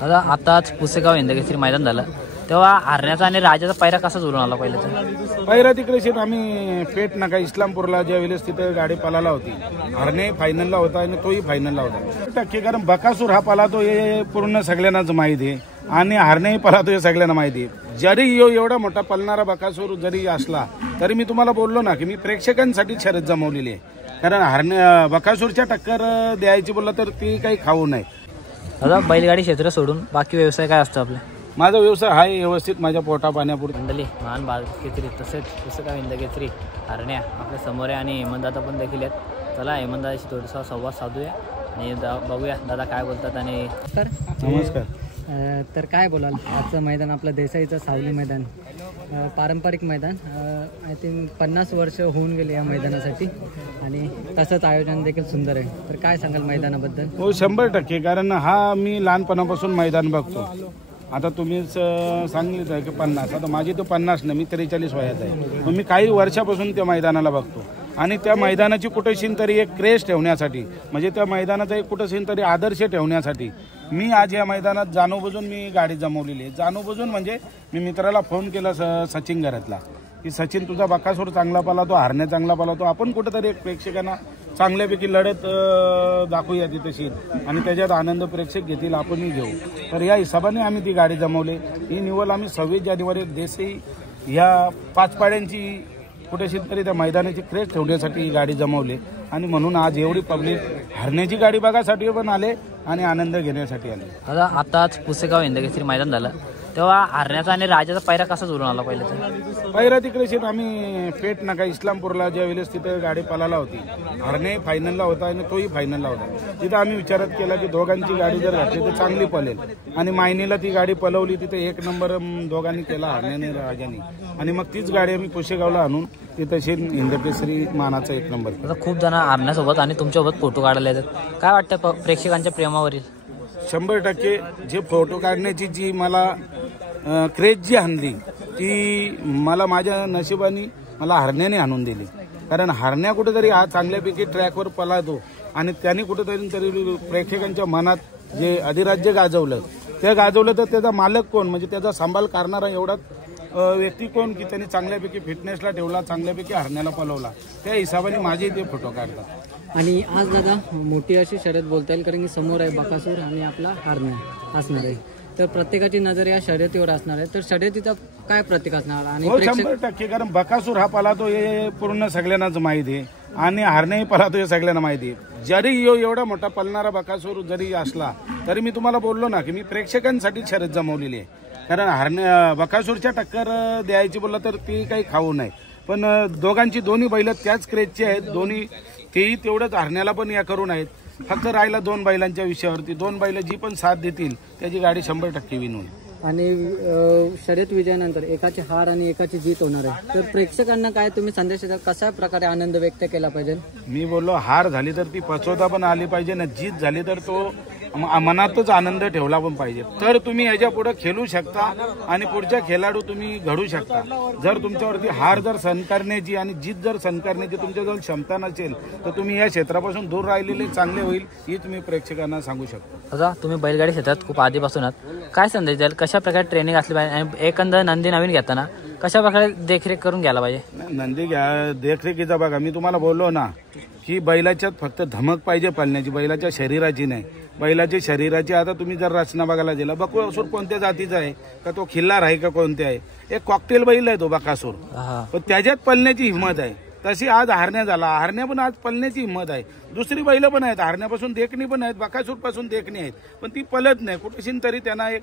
दादा आताच पुसेगाव हिंदकेसरी मैदान झालं तेव्हा हरण्याचा आणि राजाचा पायरा कसा जुळून आला पहिला तर? पायरा तिकडे शेत आम्ही पेट नका इस्लामपूरला ज्या वेळेस तिथे गाडी पळाला होती, हरणे फायनलला होता आणि तोही फायनलला होता टक्के. कारण बकासूर हा पळातो हे पूर्ण सगळ्यांनाच माहिती आहे आणि हरणेही पळातो हे सगळ्यांना माहिती आहे. जरी एवढा मोठा पळणारा बकासूर जरी असला तरी मी तुम्हाला बोललो ना की मी प्रेक्षकांसाठी शर्यत जमवलेली आहे. कारण हरणे बकासूरच्या टक्कर द्यायची बोललं तर ती काही खाऊ नये. दादा बैलगाडी क्षेत्र सोडून बाकी व्यवसाय काय असतो आपले? माझा व्यवसाय आहे व्यवस्थित माझ्या पोटा पाण्यापुरती. मंडळी महान बालकेसरी तसेच पुसेगाव हिंदकेसरी हरण्या आपल्या समोर आहे आणि हेमंतदादा पण देखील आहेत. चला हेमंतदादाशी थोडासा संवाद साधूया आणि बघूया दादा काय बोलतात. आणि नमस्कार. तर काय बोलाल, आजचं मैदान आपलं देसाईचं सावली मैदान, पारंपरिक मैदान, आय थिंक 50 वर्ष होऊन गेले या मैदानासाठी आणि तसंच आयोजन देखील सुंदर आहे. तर काय सांगाल मैदानाबद्दल? हो 100%. कारण हा मी लहानपणापासून मैदान बघतो. आता तुम्हीच सांगितलं आहे की 50, आता माझी तो 50 नाही, मी 43 वयात आहे. मग मी काही वर्षापासून त्या मैदानाला बघतो आणि त्या मैदानाची कुठेशीन तरी एक क्रेज ठेवण्यासाठी, म्हणजे त्या मैदानाचा एक कुठेशीन तरी आदर्श ठेवण्यासाठी मी आज या मैदानात जाणूनबुजून मी गाडी जमवलेली आहे. जाणूनबुजून म्हणजे मी मित्राला फोन केला सचिन घरातला की सचिन तुझा बकासूर चांगला पळतो, हरण्या चांगला पळतो, आपण कुठेतरी एक प्रेक्षकांना चांगल्यापैकी लढत दाखवूया तिथेशी आणि त्याच्यात आनंद प्रेक्षक घेतील, आपणही घेऊ. तर या हिशोबाने आम्ही ती गाडी जमवली. ही निवड आम्ही 26 जानेवारी देसाई ह्या 5 पाड्यांची कुठेशी तरी त्या मैदानाची क्रेज ठेवण्यासाठी ही गाडी जमवली आणि म्हणून आज एवढी पब्लिक हरण्याची गाडी बघासाठी पण आले आणि आनंद घेण्यासाठी आले. दादा आताच पुसेगाव हिंदकेसरी मैदान झालं तेव्हा हरण्याचा आणि राजाचा पायरा कसा जुळून आला पहिला तर? पायरा तिकडे शेत आम्ही पेट नका इस्लामपूरला ज्या वेळेस तिथे गाडी पळाला होती, हरणे फायनलला होता आणि तोही फायनलला होता. तिथं आम्ही विचारात केला की दोघांची गाडी जर घातली तर चांगली पळेल आणि मायनीला ती गाडी पळवली. तिथे 1 नंबर दोघांनी केला, हरण्याने राजाने, आणि मग तीच गाडी आम्ही पुसेगावला आणून तिथं हिंदकेसरी मानाचा 1 नंबर. आता खूप जण हरण्यासोबत आणि तुमच्यासोबत फोटो काढायला येतात, काय वाटतं प्रेक्षकांच्या प्रेमावरील? 100% जे फोटो काढण्याची जी मला क्रेज जी आणली ती मला माझ्या नशिबाने मला हरण्याने आणून दिली. कारण हरण्या कुठेतरी हा चांगल्यापैकी ट्रॅकवर पळतो आणि त्यांनी कुठेतरी प्रेक्षकांच्या मनात जे अधिराज्य गाजवलं ते गाजवलं. तर त्याचा मालक कोण, म्हणजे त्याचा सांभाळ करणारा एवढाच व्यक्ती कोण की त्यांनी चांगल्यापैकी फिटनेसला ठेवला, चांगल्यापैकी हरण्याला पळवला. त्या हिशोबाने माझे ते फोटो काढतात. आणि आज दादा मोठी अशी शर्यत बोलता येईल कारण की समोर आहे बकासूर आणि आपला हरण्या असणार आहे. तर प्रत्येकाची नजर या शर्यतीवर असणार आहे. तर शर्यतीचा काय प्रतीक असणार? आणि 100%. कारण बकासूर हा पळातो हे पूर्ण सगळ्यांनाच माहिती आहे आणि हरण्याही पळातो हे सगळ्यांना माहिती आहे. जरी एवढा मोठा पळणारा बकासूर जरी असला तरी मी तुम्हाला बोललो ना की मी प्रेक्षकांसाठी शर्यत जमवलेली आहे. कारण बकासूरच्या टक्कर द्यायची बोललं तर ती काही खाऊ नये. पण दोघांची बैल त्याच क्रेजची आहेत, दोन्ही तेही तेवढंच हरण्याला पण या करून आहेत. फक्त राहिला 2 बैलांच्या विषयावरती. 2 बैल जी पण साथ देतील त्याची गाडी 100% विन होईल. आणि शर्यत विजयानंतर एकाची हार आणि एकाची जीत होणार आहे. तर प्रेक्षकांना काय तुम्ही संदेश देता, कशा प्रकारे आनंद व्यक्त केला पाहिजे? मी बोललो हार झाली तर ती पचवता पण आली पाहिजे ना, जीत झाली तर तो मनातच आनंद ठेवला पण पाहिजे. तर तुम्ही याच्या पुढे खेळू शकता आणि पुढच्या खेळाडू तुम्ही घडू शकता. जर तुमच्यावरती हार जर सहन करण्याची आणि जीत जर सहन करण्याची तुमच्याजवळ क्षमता नसेल तर तुम्ही या क्षेत्रापासून दूर राहिलेले चांगले होईल, ही तुम्ही प्रेक्षकांना सांगू शकता. दादा तुम्ही बैलगाडी क्षेत्रात खूप आधीपासून आहात, काय संदेश द्याल? कशा प्रकारे ट्रेनिंग असली पाहिजे आणि एकंदर नंदी नवीन घेताना कशा प्रकारे देखरेख करून घ्यायला पाहिजे? नंदी घ्या देखरेखीचा बघा, मी तुम्हाला बोललो ना की बैलाच्यात फक्त धमक पाहिजे पळण्याची, बैलाच्या शरीराची नाही. बैलाच्या शरीराची आता तुम्ही जर रचना बघायला गेला, बकासूर कोणत्या जातीचा आहे का, तो खिल्लार आहे का कोणते आहे, एक कॉकटेल बैल आहे तो बकासूर, पण त्याच्यात पळण्याची हिंमत आहे. तशी आज हरण्या झाला, हरण्या पण आज पळण्याची हिंमत आहे. दुसरी बैल पण आहेत, हरण्यापासून देखणी पण आहेत, बकासूर पासून देखणी आहेत, पण ती पळत नाही. कुठेशीन तरी त्यांना एक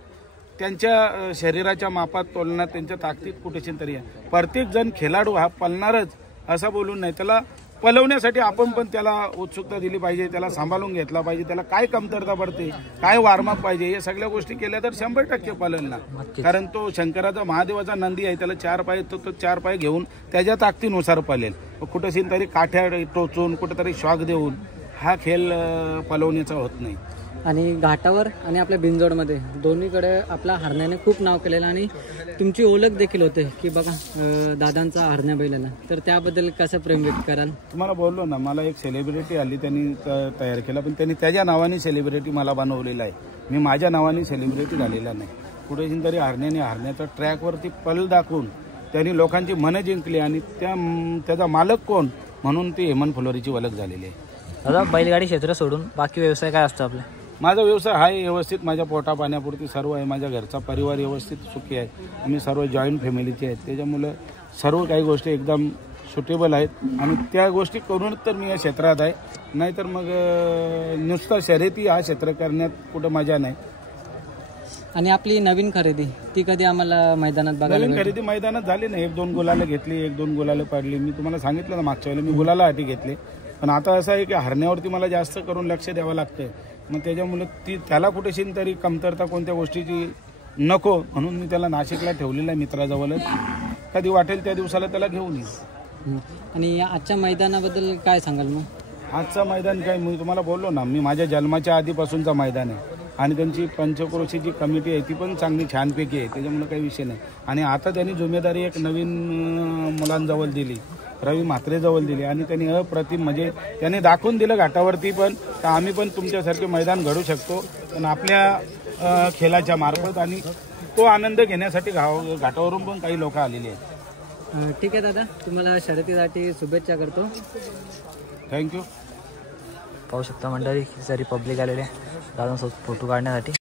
त्यांच्या शरीराच्या मापात तोलण्यात त्यांच्या ताकदीत कुठेशीन तरी आहे. प्रत्येक जण खेळाडू हा पळणारच असं बोलून नाही, त्याला पळवण्यासाठी आपण पण त्याला उत्सुकता दिली पाहिजे, त्याला सांभाळून घेतला पाहिजे. त्याला काय कमतरता पडते, काय वॉर्मअप पाहिजे, या सगळ्या गोष्टी केल्या तर 100% पळेल ना. कारण तो शंकराचा महादेवाचा नंदी आहे, त्याला 4 पाय, तो 4 पाय घेऊन त्याच्या ताकदीनुसार पळेल. कुठेशीन तरी काठ्या टोचून कुठेतरी शॉक देऊन हा खेळ पळवण्याचा होत नाही. आणि घाटावर आणि आपल्या बिनजोडमध्ये दोन्हीकडे आपला हरण्याने खूप नाव केलेलं आणि तुमची ओळख देखील होते की बघा दादांचा हरण्या बैलाला. तर त्याबद्दल कसं प्रेम व्यक्त कराल? तुम्हाला बोललो ना, मला एक सेलिब्रिटी आली त्यांनी तयार केला, पण त्यांनी त्याच्या नावाने सेलिब्रिटी मला बनवलेला आहे. मी माझ्या नावाने सेलिब्रिटी झालेला नाही. कुठेही तरी हरण्याचा ट्रॅकवरती पल दाखवून त्यांनी लोकांची मनं जिंकली आणि त्याचा मालक कोण म्हणून ती हेमंत फुलोरीची ओळख झालेली आहे. दादा बैलगाडी क्षेत्र सोडून बाकी व्यवसाय काय असतं आपले? माझा व्यवसाय आहे व्यवस्थित, माझ्या पोटा पाण्यापुरती सर्व आहे. माझ्या घरचा परिवार व्यवस्थित सुखी आहे. आम्ही सर्व जॉईंट फॅमिलीचे आहेत, त्याच्यामुळं सर्व काही गोष्टी एकदम सुटेबल आहेत आणि त्या गोष्टी करूनच तर मी या क्षेत्रात आहे. नाहीतर मग नुसता शर्यती हा क्षेत्र करण्यात कुठं मजा नाही. आणि आपली नवीन खरेदी ती कधी आम्हाला मैदानात बघायला नवीन खरेदी मैदानात झाली नाही. 1-2 गुलाले घेतली, 1-2 गुलाले पाडली. मी तुम्हाला सांगितलं ना मागच्या वेळेला मी गुलालासाठी घेतले. पण आता असं आहे की हरण्यावरती मला जास्त करून लक्ष द्यावं लागतंय. मग त्याच्यामुळे त्याला कुठेशी तरी कमतरता कोणत्या गोष्टीची नको म्हणून मी त्याला नाशिकला ठेवलेलं आहे मित्राजवळच. कधी वाटेल त्या दिवसाला त्याला घेऊन येईल. आणि आजच्या मैदानाबद्दल काय सांगाल मग? आजचं मैदान काय मी तुम्हाला बोललो ना, मी माझ्या जन्माच्या आधीपासूनचा मैदान आहे आणि त्यांची पंचक्रोशीची कमिटी आहे ती पण चांगली छानपैकी आहे. त्याच्यामुळे काही विषय नाही. आणि आता त्यांनी जिम्मेदारी एक नवीन मुलांजवळ दिली, रवी म्हात्रेजवळ दिली आणि त्यांनी अप्रतिम म्हणजे त्यांनी दाखवून दिलं घाटावरती पण तर आम्ही पण तुमच्यासारखे मैदान घडू शकतो पण आपल्या खेळाच्या मार्फत. आणि तो आनंद घेण्यासाठी घाटावरून पण काही लोक आलेली आहेत. ठीक आहे दादा, तुम्हाला शर्यतीसाठी शुभेच्छा करतो. थँक्यू. पाहू शकता मंडळी, किती सारी पब्लिक आलेले दादांसोबत फोटो काढण्यासाठी.